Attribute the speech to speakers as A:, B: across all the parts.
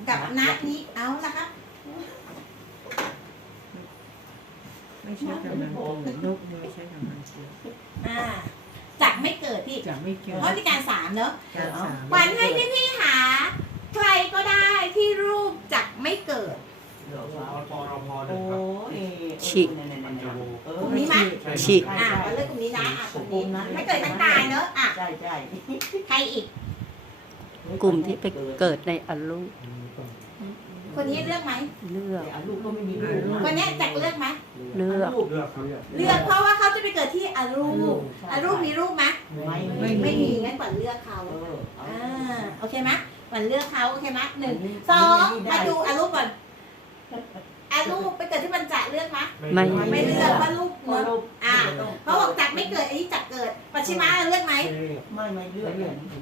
A: กับนะนี้เอาละครับ
B: ไม่ใช่กำลังเกิดลูกนี่ไม่ใช่กำลังเกิด
A: จักไม่เกิดพี่
B: จะไม่เกิด
A: เพราะที่การ3เนอะ
B: การสาม
A: ขวัญให้พี่หา ใครก็ได้ที่รูปจักไม่เกิด
C: โอ้ย
D: ฉีก
A: กลุ่มนี้ไหม
D: ฉีก
A: เราเลือกกลุ่มนี้นะกลุ่มนี้ไม่เกิดทั้งตายเนอะ
C: ใช่ใช่
A: ใครอีก
D: กลุ่มที่ไปเกิดในอรูป
A: คนนี้เลือกไหม
D: เลือก
C: ลูกก็ไม่มีลูก
A: คนนี้จักเลือกไหม
D: เลือก
A: เลือกเพราะว่าเขาจะไปเกิดที่อรูปมีรูปไหม ไม่มีงั้นขวัญเลือกเขาโอเคไหมขวัญเลือกเขาโอเคไหม1 2มาดูอรูปก่อนอรูปไปเกิดที่บรรจเลือกไหม ไม่เลือกเพราะรูปเนอะเพราะบอกจักไม่เกิดอันนี้จักเกิดปัจฉิมาเลือกไหม
C: ไม่เลือก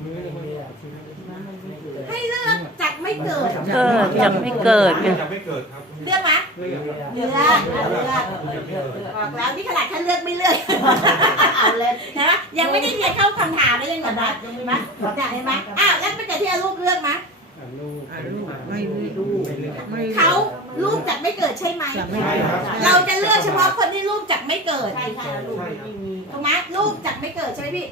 A: ให้เลือกจักไม่เกิด
D: จะไม่เกิดไง
E: จะไม่เกิดครับ
A: เลือกไหมเลือกบอกแล้วนี่ขนาดแค่เลือกไม่เลือก
C: เอาเลย
A: เห็นไหมยังไม่ได้เรียนเข้าคำถามเลยยังเหมือนกันเห็นไหมเห็นไหมแล้วไปเกิดที่อรูปเลือกไหม
B: ลูกไม่ลูกไม่
A: เขารูปจักไม่เกิดใช่ไหม
B: จะไม่เกิด
A: เราจะเลือกเฉพาะคนที่รูปจักไม่เกิด
C: ใช่ลูกไม่มี
A: ถูกไหมรูปจักไม่เกิดใช่ไหมพี่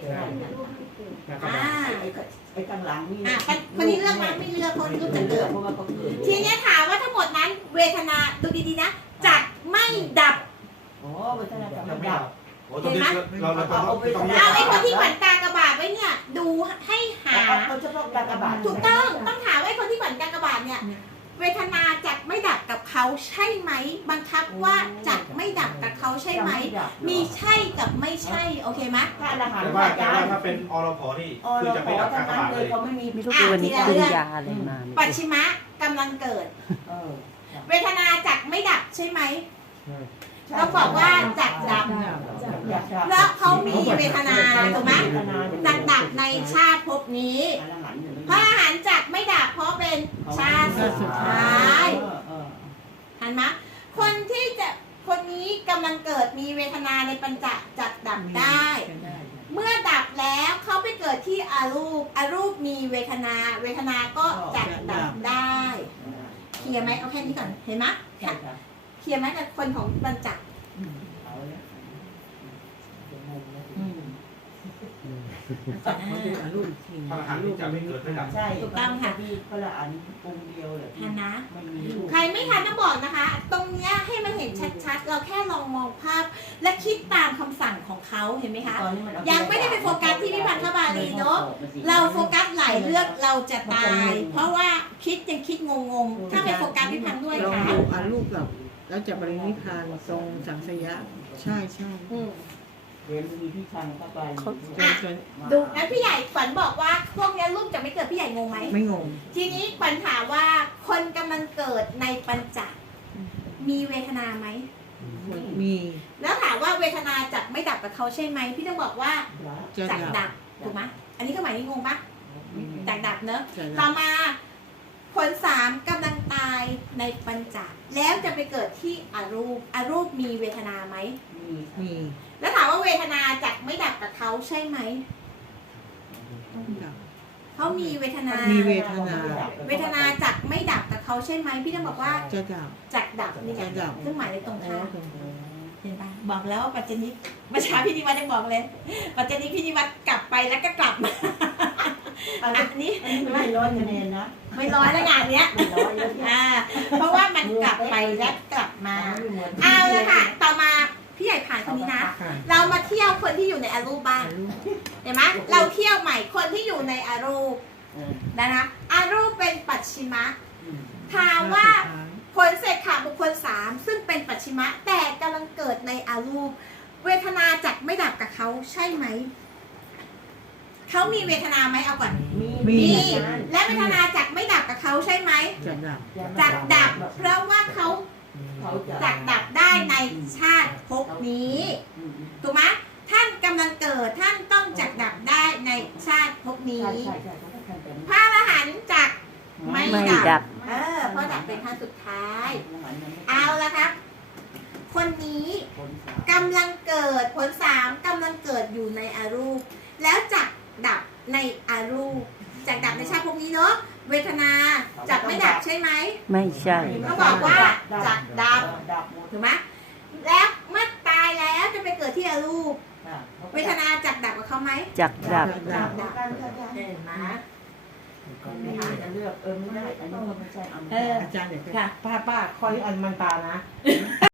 C: ไอ้ข้างหลังนี่
A: คนนี้เลือกไหมไม่เลือกคนรูปจักเกิด
C: เพราะว่าเขาเกิด
A: ทีนี้ถามว่าทั้งหมดนั้นเวทนาดูดีๆนะจักไม่ดับ
C: อ๋อเวทนาจะไม่ดับ
E: โอ้ตรงนี้เราต้อง
A: เอาไอ้คนที่ขวัญกากบาทไว้เนี่ยดูให้หา
C: เอาเฉพาะการกระบาด
A: ถูกต้องถามว่าไอ้คนที่ขวัญกากบาทเนี่ยเวทนาจักไม่ดับกับเขาใช่ไหมบังคับว่าจักไม่ดับกับเขาใช่ไหมมีใช่กับไม่ใช่โอเคไหม
C: ถ้าอาหาร
E: แต่ว่าถ้าเป็นอรพนี่คือจะไม่ดับการระบาดเลย
C: เขาไม่มี
D: ไม่รู้ตัววันนี้กินยาอะไรมา
A: ปัจฉิมะกำลังเกิด เวทนาจักไม่ดับใช่ไหมต้องบอกว่าจักดับเพราะเขามีเวทนาถูกไหมจักดับในชาติภพนี้พระอรหันต์จักไม่ดับเพราะเป็นชาติสุดท้ายเห็นไหมคนนี้กำลังเกิดมีเวทนาในปัญจจักดับได้ เมื่อดับแล้วเขาไปเกิดที่อรูปมีเวทนาก็จักดับได้เคลียร์ไหมเอาแค่นี้ก่อนเห็นไหมเคลียร์ไหมกับคนของปัญจ
B: ลูกที
E: พระอรหันต์นี่จะไม่เกิดไม่ดับ
C: ใช่ถูกต้องค่ะพี่พระอรหันต์องค์เดียวเลย
A: ทันนะ
C: ไม่มีลูก
A: ใครไม่ทันต้องบอกนะคะ ตรงเนี้ยให้มันเห็นชัดๆ เราแค่ลองมองภาพ และคิดตามคำสั่งของเขาเห็นไหมคะ ยังไม่ได้ไปโฟกัสที่วิพัฒน์บาลีเนาะเราโฟกัสหลายเรื่องเราจะตาย เพราะว่าคิดยังคิดงงๆ ถ้าไปโฟกัสวิพัฒน์ด้วย
B: เรา
A: ค่ะ
B: ดูลูกกับแล้วจะบริณิพานทรงสังสยะใช่ใช่
C: เรียนมีพี่ชังเข้าไป
A: ดูงั้นพี่ใหญ่ขวัญบอกว่าพวกนี้รูปจะไม่เกิดพี่ใหญ่งงไหม
B: ไม่งง
A: ทีนี้ขวัญถามว่าคนกำลังเกิดในปัญจมีเวทนาไหม
B: มี
A: แล้วถามว่าเวทนาจักไม่ดับกับเขาใช่ไหมพี่ต้องบอกว่า
B: จะ
A: จัก
B: ดั
A: ดั
B: บบ
A: ถูกไหมอันนี้ก็หมายถึงงงปะจักดับเนอะ
B: จะ
A: ต่
B: ดั
A: อบ มาผล3กำลังตายในปัญจแล้วจะไปเกิดที่อรูปมีเวทนาไหม
B: มี
A: แล้วถามว่าเวทนาจักไม่ดับกับเขาใช่ไหม
B: ต้องดับ
A: เขามีเวทนา
B: มีเวทนา
A: เวทนาจักไม่ดับกับเขาใช่ไหมพี่ต้องบอกว่า
B: จะดับ
A: จักดับนี่ไง
B: จะดับ
A: ซึ่งหมายในตรงข้าม
B: ตรงนี้
A: เห็นปะบอกแล้วว่าปัจจนิกเมื่อเช้าพี่นิวัฒน์ยังบอกเลย ปัจจนิกพี่นิวัฒน์กลับไปแล้วก็กลับมาอันนี้
C: ไม่ร้อยคะแนนนะ
A: ไม่ร้อยแล้วงานเนี้ย
C: ไม่ร้อยแล้ว
A: เพราะว่ามันกลับไปและกลับมาเอาละค่ะ ต่อมาพี่ใหญ่ผ่านคนนี้นะ
B: ค่ะ
A: เรามาเที่ยวคนที่อยู่ในอรูปบ้างเห็นไหมเราเที่ยวใหม่คนที่อยู่ในอรูปนะคะอรูปเป็นปัจฉิมะถามว่าผลเสกขาบุคคล3ซึ่งเป็นปัจฉิมะแต่กำลังเกิดในอรูปเวทนาจักไม่ดับกับเขาใช่ไหมเขามีเวทนาไหมเอาก่อน
B: มี
A: และเวทนาจักไม่ดับกับเขาใช่ไหม
B: จะดับ
A: จักดับเพราะว่าเขาจักดับได้ในชาติภพนี้ถูกไหมท่านกำลังเกิดท่านต้องจักดับได้ในชาติภพนี้พระอรหันต์จักไม่
D: ไม่
A: ดั
D: ดั
A: บบ เพราะดับเป็นครั้งสุดท้ายเอาละครับ คนนี้กำลังเกิดผล3กำลังเกิดอยู่ในอรูปแล้วจักดับในอรูปจักดับในชาติภพนี้เนาะเวทนาจักไม่ดับใช่ไหม
D: ไม่ใช่
A: เขาบอกว่าจักดับ
C: ดับหมด
A: ถูกไหมแล้วเมื่อตายแล้วจะไปเกิดที่อรูปเวทนาจักดับกับเขาไหม
D: จักดับ
A: ดับเหมือนกันค่ะเห็นไหม
C: ไม่อาจจะเลือกไม่ได้อันนี้ก็ไม่ใช่
B: อาจารย์เดี๋ยว
F: ค่ะป้าคอยอันมันตานะ